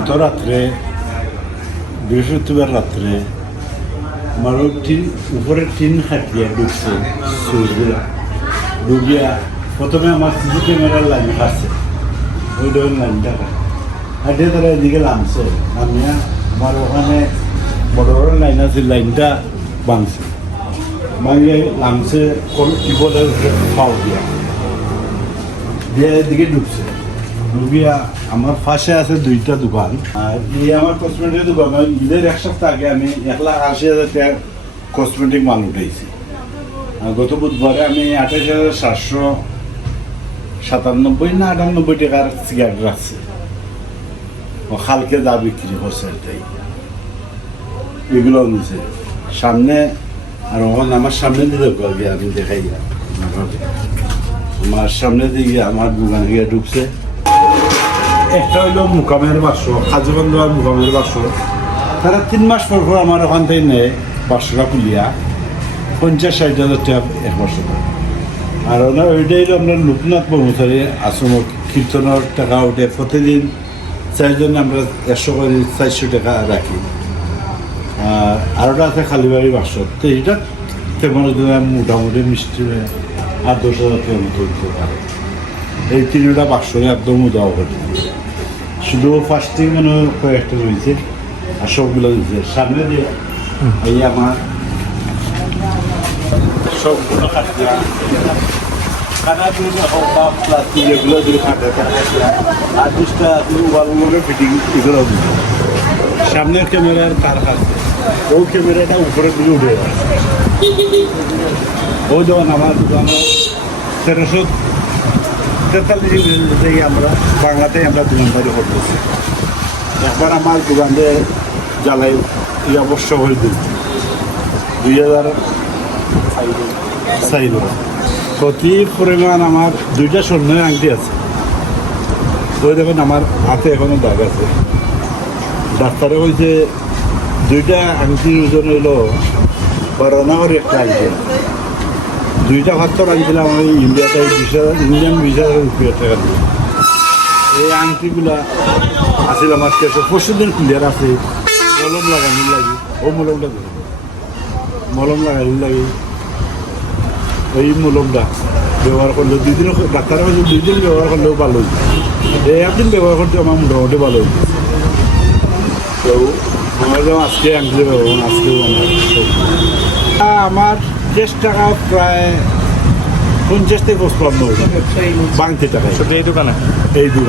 গত রাত্রে বৃহস্পতিবার রাত্রে আমার উপরে টিন খাটিয়ে ঢুকছে সুইচগুলো ডুবিয়া প্রথমে আমার সিসি ক্যামেরার লাইন কাটছে ওই ডোর লাইনটা হাঁটিয়ে তারা এদিকে নামছে নামিয়া আমার ওখানে বড় বড় লাইন আছে লাইনটা ভাঙছে ভাঙিয়ে নামছে কোন টিপলের পাও দিয়া দিয়ে এদিকে ঢুকছে ঢুকিয়া আমার পাশে আছে দুইটা দোকান। আর এই আমার কসমেটিক দোকান ঈদের এক সপ্তাহ আগে আমি এক লাখ আশি হাজার টাকা কসমেটিক মাল আর গত বুধবারে আমি আঠাশ হাজার সাতশো সাতানব্বই না আটানব্বই টাকার সিগারেট রাখছি। ও খালকে দা বিক্রি করছে এটাই এগুলো নিছে। সামনে, আর ওখান আমার সামনে দিতে আমি দেখাই। আমার সামনে দিকে আমার দোকানে গিয়ে ঢুকছে। একটা হইল মুকামের বাক্স কাজীবন্ধ আর মুকামের বাক্স তারা তিন মাস পর পর আমার ওখান থেকে নেয় বাক্সটা খুলিয়া। পঞ্চাশ ষাট হাজার টাকা এক বছর আর ওনার ওইটাই আপনার লোকনাথ কর্মচারী আশ্রম কীর্তনের টাকা ওঠে প্রতিদিন চারজন আমরা একশো করে চারশো টাকা রাখি। আর আরোটা আছে খালিবাড়ি বাক্স তো এইটা তেমন মোটামুটি মিষ্টি আট দশ হাজার টাকার মতো এই তিনটা বাক্স একদম উদাও করে শুধু ফার্স্টে মানে কয়েকটা রয়েছে। আর সবগুলো দিয়েছে সামনে দিয়ে এই আমার সবগুলো বা প্লাস্টিক এগুলো দিয়ে আর দুষ্টা ওয়ালগুলো ফিটিং এগুলো সামনের ক্যামেরার তার আছে ওই ক্যামেরাটা উপরে দিকে উঠে গেছে। ওই যখন আমার দোকানে তেরোশো তেতাল্লিশ থেকে আমরা বাংলাতে আমরা দোকানদারি করতেছি একবার আমার দোকানে জ্বালাই, এই অবশ্য হয়ে দিচ্ছি দুই হাজার চাইল। প্রতি পরিমাণ আমার, দুইটা স্বর্ণের আংটি আছে। ওই দেখুন, আমার হাতে এখনও দাগ আছে। ডাক্তারে বলছে, দুইটা আংটির ওজন হইল বারো নামের একটা আংটি দুইটা ভাত্তর আনছিলাম আমি ইন্ডিয়াতে ইন্ডিয়ান হাজার রুপিয়া টাকা দিয়ে এই আংটিগুলা আমার কেসে পরশু দিন ক্লিয়ার আছে। মলম লাগানি লাগে ও মলমটা ধরো মলম লাগানি লাগে। এই মলমটা ব্যবহার করলে দুই দিন ডাক্তার বলছে দুই দিন ব্যবহার করলেও ভালো হয়েছে এই একদিন ব্যবহার করতে আমার মোটামুটি ভালো হয়েছে তো আমার আজকে আনতে পারব আজকেও আমার দেড় টাকা প্রায় পঞ্চাশ থেকে পঁচপান্ন বাংতি টাকায় শুধু এই দোকানে? এই দূর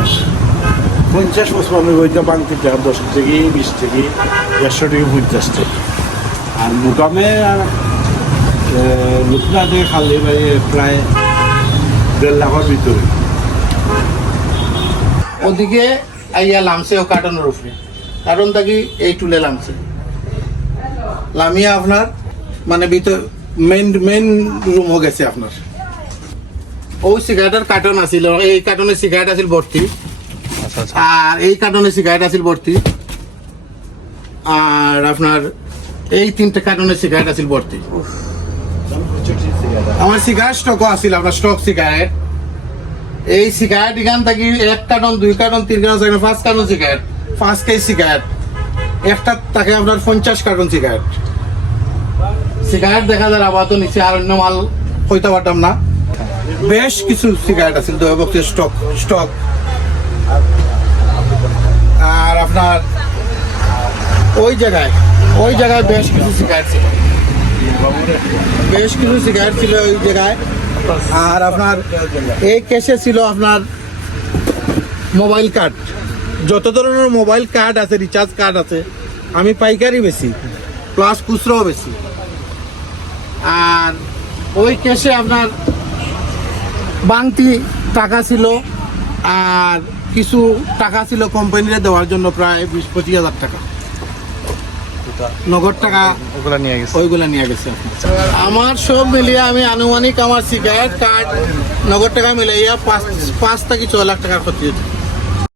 পঞ্চাশ পঁচপান্ন ওইটা বাংতি টাকা দশ থেকে বিশ থেকে একশো থেকে পঞ্চাশ টাকা। আর মোকামে লুকনা থেকে খালি ভাই প্রায় দেড় লাখের ভিতরে। ওদিকে আইয়া লামছে ও কার্টনের উপরে। কারণ থাকি এই টুলে লামছে। লামিয়া আপনার মানে ভিতর মেন মেন রুমও গেছে আপনার। ওই সিগারেটের কার্টন আছিল এই কার্টনে সিগারেট আছিল ভর্তি। আচ্ছা আচ্ছা। আর এই কার্টনে সিগারেট আছিল ভর্তি। আর আপনার এই তিনটে কার্টনে সিগারেট আছিল ভর্তি। আমার সিগারেট স্টকও আছিল আপনার স্টক সিগারেট এই সিগারেট এখান থাকি এক কার্টন দুই কার্টন তিন কার্টন চার পাঁচ কার্টন সিগারেট পাঁচ কেজি সিগারেট একটা থাকে আপনার পঞ্চাশ কার্টন সিগারেট সিগারেট দেখা যায় আপাতত নিচে আর অন্য মাল হইতে পারতাম না। বেশ কিছু সিগারেট আছে দয়াবক্তি স্টক স্টক। আর আপনার ওই জায়গায় ওই জায়গায় বেশ কিছু সিগারেট ছিল। বেশ কিছু সিগারেট ছিল ওই জায়গায়। আর আপনার এই কেসে ছিল আপনার মোবাইল কার্ড। যত ধরনের মোবাইল কার্ড আছে, রিচার্জ কার্ড আছে, আমি পাইকারি বেশি, প্লাস খুচরাও বেশি। আর ওই কেসে আপনার বাংতি টাকা ছিল আর কিছু টাকা ছিল কোম্পানিরে দেওয়ার জন্য প্রায় বিশ পঁচিশ হাজার টাকা। নগদ টাকা ওগুলা নিয়ে গেছে। ওইগুলা নিয়ে গেছে। আমার সব মিলিয়ে আমি আনুমানিক আমার সিগারেট কার্ড নগদ টাকা মিলাইয়া পাঁচ পাঁচ থেকে ছয় লাখ টাকার ক্ষতি হয়েছে।